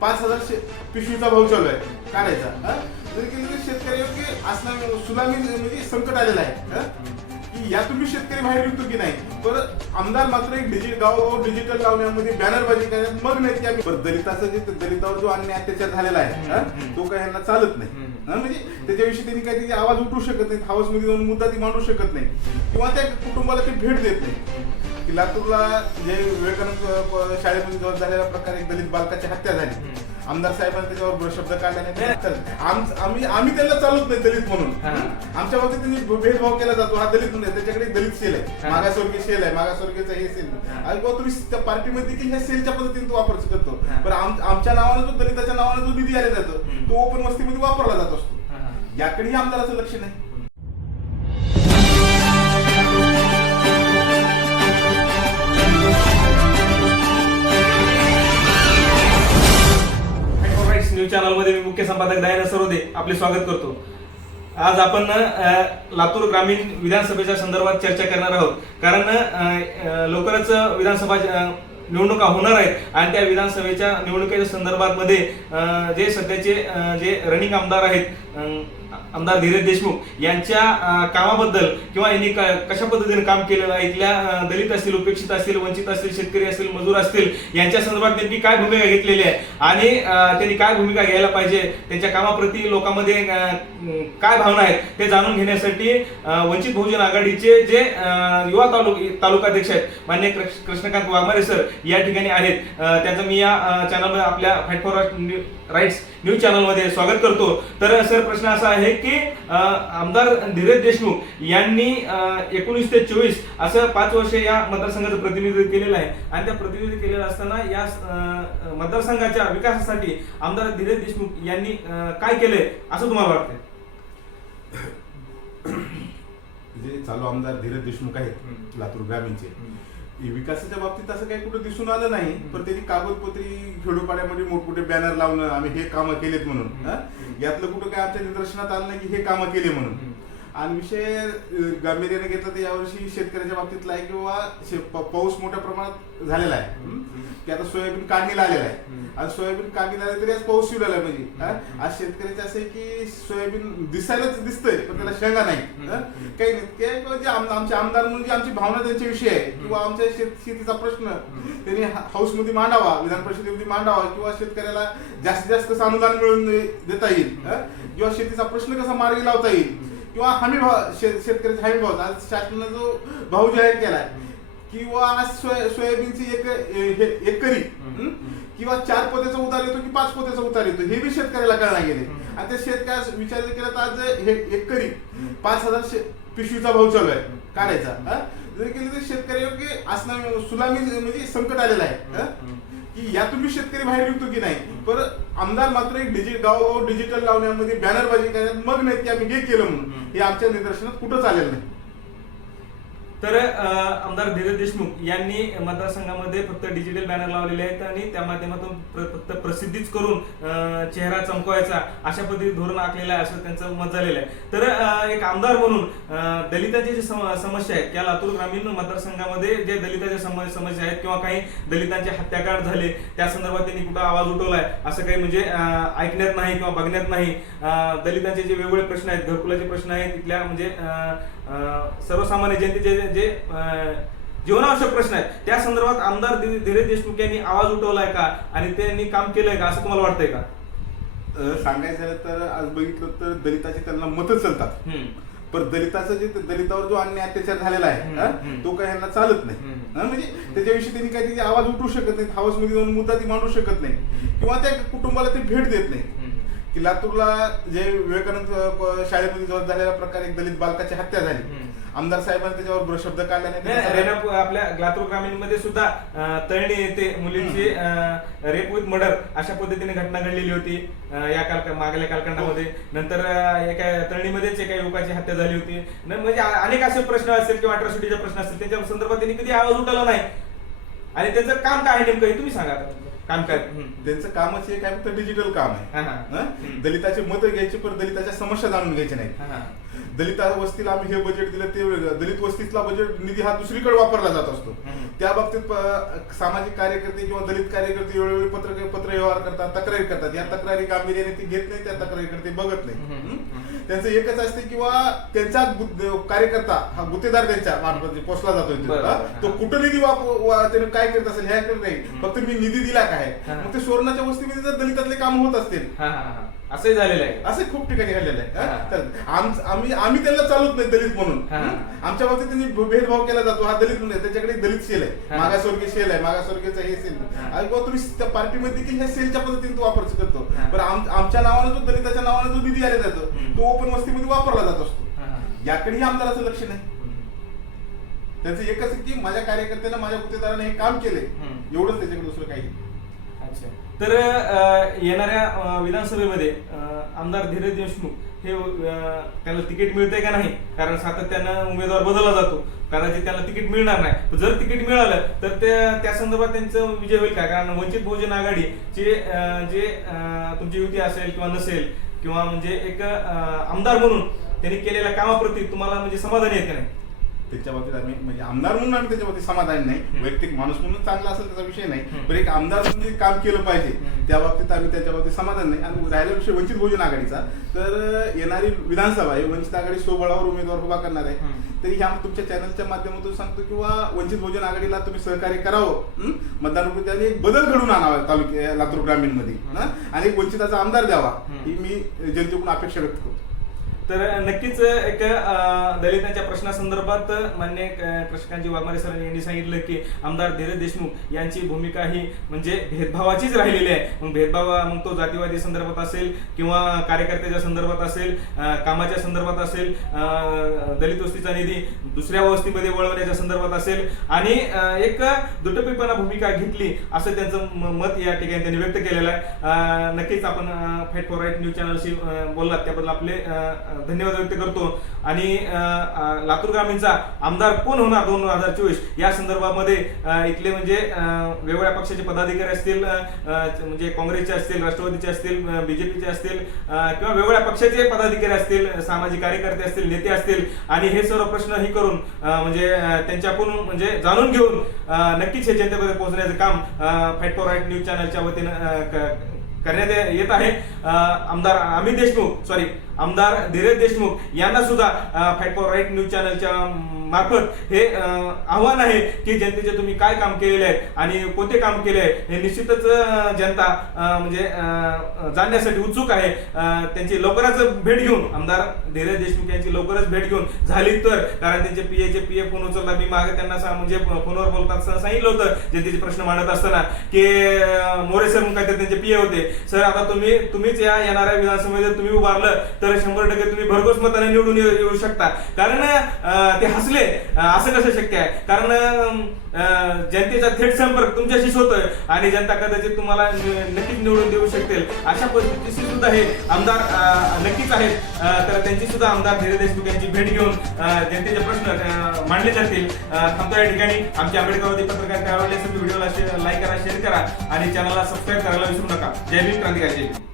पाच हजार पिशवीचा भाव चालू आहे. काढायचा हा? तर शेतकरी असणार सुनामी म्हणजे संकट आलेलं आहे हा? की यातून बी शेतकरी बाहेर निघतो की नाही? परत आमदार मात्र एक डिजिटल गाव डिजिटल लावण्यामध्ये बॅनरबाजी करण्यात मग नाही की आम्ही. दलिताचं जे दलितावर जो अन्याय अत्याचार झालेला आहे हा? तो काही यांना चालत नाही. म्हणजे त्याच्याविषयी त्यांनी काही त्याचे आवाज उठवू शकत नाही हाऊसमध्ये जाऊन मुद्दा ती मांडू शकत नाही. किंवा त्या कुटुंबाला ते भेट देत नाही. की लातूरला जे विवेकानंद शाळेमध्ये झालेल्या प्रकारे एक दलित बालकाची हत्या झाली आमदार साहेबांनी त्याच्यावर शब्द काढल्याने आम- आम्ही आम्ही त्याला चालत नाही दलित म्हणून. आमच्या बाबतीत त्यांनी भेदभाव केला जातो हा दलित म्हणून त्याच्याकडे दलित सेल आहे. मागासवर्गीय सेल आहे मागासवर्गीयचा हे सेल. आणि बुवा तुम्ही त्या पार्टीमध्ये देखील ह्या सेलच्या पद्धतीने तो वापर करतो. पण आम- आमच्या नावानं जो दलिताच्या नावानं जो निधी आला जातो. तो ओपन वस्तीमध्ये वापरला जात असतो. याकडेही आमदाराचं लक्ष नाही न्यूज चॅनलमध्ये मी मुख्य संपादक दयानंद सरोदे आपले स्वागत करतो. आज आपण लातूर ग्रामीण विधानसभेच्या संदर्भात चर्चा करणार आहोत. कारण लवकरच विधानसभा निवडणुका होणार आहेत आणि त्या विधानसभेच्या निवडणुकीच्या संदर्भात मध्ये जे सध्याचे जे रनिंग आमदार आहेत आमदार धीरज देशमुख यांच्या कामाबद्दल किंवा यांनी क- कशा पद्धतीने काम केलेलं आहे? इथल्या दलित असतील उपेक्षित असतील वंचित असतील शेतकरी असतील मजूर असतील यांच्या संदर्भात त्यांनी काय भूमिका घेतलेली आहे? आणि त्यांनी काय भूमिका घ्यायला पाहिजे? त्यांच्या कामाप्रती लोकांमध्ये काय भावना आहेत? ते जाणून घेण्यासाठी वंचित बहुजन आघाडीचे जे युवा तालुक तालुकाध्यक्ष आहेत मान्य कृष्णकांत वाघमारे सर या ठिकाणी आहेत. अ, त्यांचं मी या चॅनलमध्ये आपल्या फाईट फॉर राईट्स न्यूज चॅनलमध्ये स्वागत करतो. तर सर प्रश्न असा आहे की आमदार धीरज देशमुख यांनी एकोणीस ते चोवीस असं पाच वर्ष या मतदारसंघाचं प्रतिनिधित्व केलेलं आहे. आणि त्या प्रतिनिधित्व केलेलं असताना या मतदारसंघाच्या विकासासाठी आमदार धीरज देशमुख यांनी काय केलंय असं तुम्हाला वाटतंय? जे चालू आमदार धीरज देशमुख आहेत. लातूर ग्रामीणचे. विकासाच्या बाबतीत असं काही कुठं दिसून आलं नाही पण त्यांनी कागदपत्री खेडोपाड्यामध्ये मोठमोठे बॅनर लावणं आम्ही हे कामं केलेत म्हणून? यातलं कुठं काय आमच्या निदर्शनात आलं नाही की हे कामं केले म्हणून. आणि विषय गांभीर्याने घेतला तर यावर्षी शेतकऱ्याच्या बाबतीतला आहे किंवा पाऊस मोठ्या प्रमाणात झालेला आहे? की आता सोयाबीन काढणीला आलेला आहे. आणि सोयाबीन काढणीला आले तरी आज पाऊस येऊ लागला म्हणजे? आज शेतकऱ्याचं असं की सोयाबीन दिसायलाच दिसतंय पण त्याला शेंगा नाही. काही नाही. म्हणजे आम- आमचे आमदार म्हणून आमची भावना त्यांच्याविषयी आहे. किंवा आमच्या शेत शेतीचा प्रश्न. त्यांनी हाऊसमध्ये मांडावा विधान परिषदेमध्ये मांडावा किंवा शेतकऱ्याला जास्तीत जास्त अनुदान मिळवून दे- देता येईल? किंवा शेतीचा प्रश्न कसा मार्गी लावता येईल. किंवा हमी भाव शेतकऱ्याचा हमी भाव आज शासनानं जो भाव जाहीर केलाय किंवा आज सोया- सोयाबीनची एक हे- एकरी? किंवा चार पोत्याचा उतार येतो की पाच पोत्याचा उतार येतो हे बी शेतकऱ्याला कळणार गेले. आणि त्या शेतकऱ्यास विचार केला तर आज हे एकरी पाच हजार पिशवीचा भाव चालू आहे काढायचा? जर केलं तर शेतकरी योग्य असणार सुनामी म्हणजे संकट आलेलं आहे? की यातून मी शेतकरी बाहेर निघतो की नाही? पर आमदार मात्र एक डिजिटल गाव डिजिटल लावण्यामध्ये बॅनरबाजी करण्यात मग नाही की आम्ही हे केलं म्हणून. हे आमच्या निदर्शनात कुठंच आलेलं नाही. तर आमदार धीरज देशमुख यांनी मतदारसंघामध्ये फक्त डिजिटल बॅनर लावलेले आहेत आणि त्या माध्यमातून फक्त प्रसिद्धीच करून चेहरा चमकवायचा अशा पद्धती धोरण आखलेलं आहे असं त्यांचं मत झालेलं आहे. तर एक आमदार म्हणून दलिताची दलितांची जी समस्या आहेत त्या लातूर ग्रामीण मतदारसंघामध्ये जे दलिताच्या सम- समस्या आहेत किंवा काही दलितांचे हत्याकांड झाले त्या संदर्भात त्यांनी कुठं आवाज उठवलाय असं काही म्हणजे ऐकण्यात नाही किंवा बघण्यात नाही. दलितांचे जे वेगवेगळे प्रश्न आहेत घरकुलाचे प्रश्न आहेत तिथल्या म्हणजे सर्वसामान्य जनतेचे जे- जीवनावश्यक प्रश्न आहेत त्या संदर्भात आमदार धीर- धीरज देशमुख यांनी आवाज उठवलाय का? आणि त्यांनी काम केलंय का? असं तुम्हाला वाटतंय का? सांगायचं झालं तर आज बघितलं तर दलिताचे त्यांना मतं चालतात. पण दलिताचं जे दलितावर जो अन्याय अत्याचार झालेला आहे. तो काही यांना चालत नाही. म्हणजे त्याच्याविषयी त्यांनी काही आवाज उठवू शकत नाही हाऊसमध्ये जाऊन मुद्दा ती मांडू शकत नाही किंवा त्या कुटुंबाला ते भेट देत नाही. की लातूरला जे विवेकानंद शाळेमध्ये झालेल्या प्रकारे एक दलित बालकाची हत्या झाली. आमदार साहेबांनी त्याच्यावर शब्द काढल्याने नाही, रेणापूर आपल्या लातूर ग्रामीणमध्ये सुद्धा तळणी येथे मुलींची रेप विथ मर्डर अशा पद्धतीने घटना घडलेली होती या काल मागल्या कालखंडामध्ये. नंतर अं, एका तळणीमध्येच एका युवकाची हत्या झाली होती. म्हणजे अनेक असे प्रश्न असतील किंवा अट्रॉसिटीचे प्रश्न असतील त्याच्या संदर्भात त्यांनी कधी आवाज उठवला नाही. आणि त्यांचं काम काय नेमकं हे तुम्ही सांगा आता. काम काय. त्यांचं कामच एक आहे फक्त डिजिटल काम आहे हा, हा. हं? दलिताचे मतं घ्यायची पण दलिताच्या समस्या जाणून घ्यायच्या नाहीत हा, हा. दलित वस्तीला आम्ही हे बजेट दिलं ते. दलित वस्तीतला बजेट निधी हा दुसरीकडे वापरला जात असतो. त्या बाबतीत सामाजिक कार्यकर्ते किंवा दलित कार्यकर्ते वेळोवेळी पत्र पत्र व्यवहार करतात तक्रारी करतात या तक्रारी गांभीर्याने ते घेत नाही त्या तक्रारीकडे ते बघत नाही. हं? त्यांचं एकच असते किंवा त्यांचा कार्यकर्ता हा गुत्तेदार त्यांच्या मार्फत पोचला जातो? तो कुठं निधी वाप वा- त्याने काय करत असेल ह्याकडे नाही. फक्त मी निधी दिला काय. मग ते सुवर्णाच्या वस्तीमध्ये जर दलितातले काम होत असतील. असंही झालेलं आहे असे खूप ठिकाणी घडलेलं आहे? तर आम्ही आम्ही त्यांना चालत नाही दलित म्हणून? आमच्या बाबतीत त्यांनी भेदभाव केला जातो हा दलित म्हणून. त्याच्याकडे दलित सेल आहे. मागासवर्गीय सेल आहे मागासवर्गीयचा हे सेल. आणि बुवा तुम्ही त्या पार्टीमध्ये देखील ह्या सेलच्या पद्धतीने तो वापर करतो. पण आम- आमच्या नावानं जो दलिताच्या नावानं जो निधी आला जातो. तो ओपन वस्तीमध्ये वापरला जात असतो. याकडेही आमदाराचं लक्ष नाही. त्यांचं एकच की माझ्या कार्यकर्त्यांना माझ्या गुत्तेदाराने हे काम केले. एवढंच त्याच्याकडे दुसरं काही. अच्छा तर येणाऱ्या विधानसभेमध्ये आमदार धीरज देशमुख हे त्याला त्यांना तिकीट मिळते का नाही? कारण सातत्यानं उमेदवार बदलला जातो. कदाचित त्यांना तिकीट मिळणार नाही. जर तिकीट मिळालं तर त्या त्या संदर्भात त्यांचं विजय होईल का? कारण वंचित बहुजन आघाडीचे जे तुमची युती असेल किंवा नसेल किंवा म्हणजे एक आमदार म्हणून त्यांनी केलेल्या कामाप्रती तुम्हाला म्हणजे समाधानी येत नाही? त्याच्या बाबतीत आम्ही म्हणजे आमदार म्हणून आम्ही त्याच्या बाबतीत समाधानी नाही. वैयक्तिक माणूस म्हणून चांगला असेल त्याचा विषय नाही. पण एक आमदार म्हणून जे काम केलं पाहिजे. त्या बाबतीत आम्ही त्याच्या बाबतीत समाधान नाही आणि राहिला विषय वंचित बहुजन आघाडीचा तर येणारी विधानसभा ही वंचित आघाडी स्वबळावर उमेदवार उभा करणार आहे. तरी ह्या तुमच्या चॅनलच्या माध्यमातून सांगतो किंवा वंचित बहुजन आघाडीला तुम्ही सहकार्य करावं? मतदान त्याने एक बदल घडून आणावा तालुक्या लातूर ग्रामीणमध्ये हम्म. आणि एक वंचिताचा आमदार द्यावा. ही मी जनतेकडून अपेक्षा व्यक्त करतो तर नक्कीच एक दलितांच्या प्रश्नासंदर्भात मान्य अ, वाघमारे सर यांनी सांगितलं की आमदार धीरज देशमुख यांची भूमिका ही म्हणजे भेदभावाचीच राहिलेली आहे. मग भेदभाव मग तो जातीवादी संदर्भात असेल किंवा कार्यकर्त्याच्या संदर्भात असेल कामाच्या संदर्भात असेल दलित वस्तीचा निधी दुसऱ्या वस्तीमध्ये वळवण्याच्या संदर्भात असेल आणि एक दुटपीपणा भूमिका घेतली असं त्यांचं म- मत या ठिकाणी त्यांनी व्यक्त केलेलं आहे. नक्कीच आपण फॅट फॉर राईट न्यूज चॅनलशी बोललात. त्याबद्दल आपले धन्यवाद व्यक्त करतो. आणि लातूर ग्रामीणचा आमदार कोण होणार दोन हजार चोवीस? या संदर्भामध्ये इथले म्हणजे वेगवेगळ्या पक्षाचे पदाधिकारी असतील म्हणजे काँग्रेसचे असतील राष्ट्रवादीचे असतील बीजेपीचे असतील किंवा वेगवेगळ्या पक्षाचे पदाधिकारी असतील सामाजिक कार्यकर्ते असतील नेते असतील आणि हे सर्व प्रश्न ही करून म्हणजे त्यांच्याकडून म्हणजे जाणून घेऊन नक्कीच हे जनतेपर्यंत पोहोचण्याचं काम फाईट फॉर राईट न्यूज चॅनलच्या वतीनं करण्यात येत आहे. आमदार अमित देशमुख सॉरी आमदार धीरज देशमुख यांना सुद्धा फाईट फॉर राईट न्यूज चॅनलच्या मार्फत हे आव्हान आहे की जनतेचे तुम्ही काय काम केलेले आहे आणि कोणते काम केले आहे हे निश्चितच जनता म्हणजे जाणण्यासाठी उत्सुक आहे. त्यांची लवकरच भेट घेऊन आमदार धीरज देशमुख यांची लवकरच भेट घेऊन झाली तर कारण त्यांचे पीएचे पीए फोन उचलला. मी मागे त्यांना सा- म्हणजे फोनवर बोलतात सांगितलं होतं जनतेचे प्रश्न मांडत असताना की मोरे सर म्हणून काहीतरी त्यांचे पीए होते. सर आता तुम्ही तुम्हीच या येणाऱ्या विधानसभेमध्ये तुम्ही उभारलं तर शंभर टक्के तुम्ही भरघोस मताने निवडून येऊ येऊ शकता. कारण ते हसले असं कसं शक्य आहे? कारण जनतेचा थेट संपर्क तुमच्याशीच होतोय आणि जनता कदाचित तुम्हाला नक्कीच निवडून देऊ शकतील. अशा परिस्थितीशी सुद्धा हे आमदार नक्कीच आहेत. तर त्यांची सुद्धा आमदार धीरे देशमुख यांची भेट घेऊन जनतेचे प्रश्न मांडले जातील. थांबतो या ठिकाणी. आमच्या आंबेडकरवादी पत्रकार काय आवडले असेल व्हिडिओला लाईक करा शेअर करा आणि चॅनलला सबस्क्राईब करायला विसरू नका. जय भीम क्रांतिकारी जय भीम.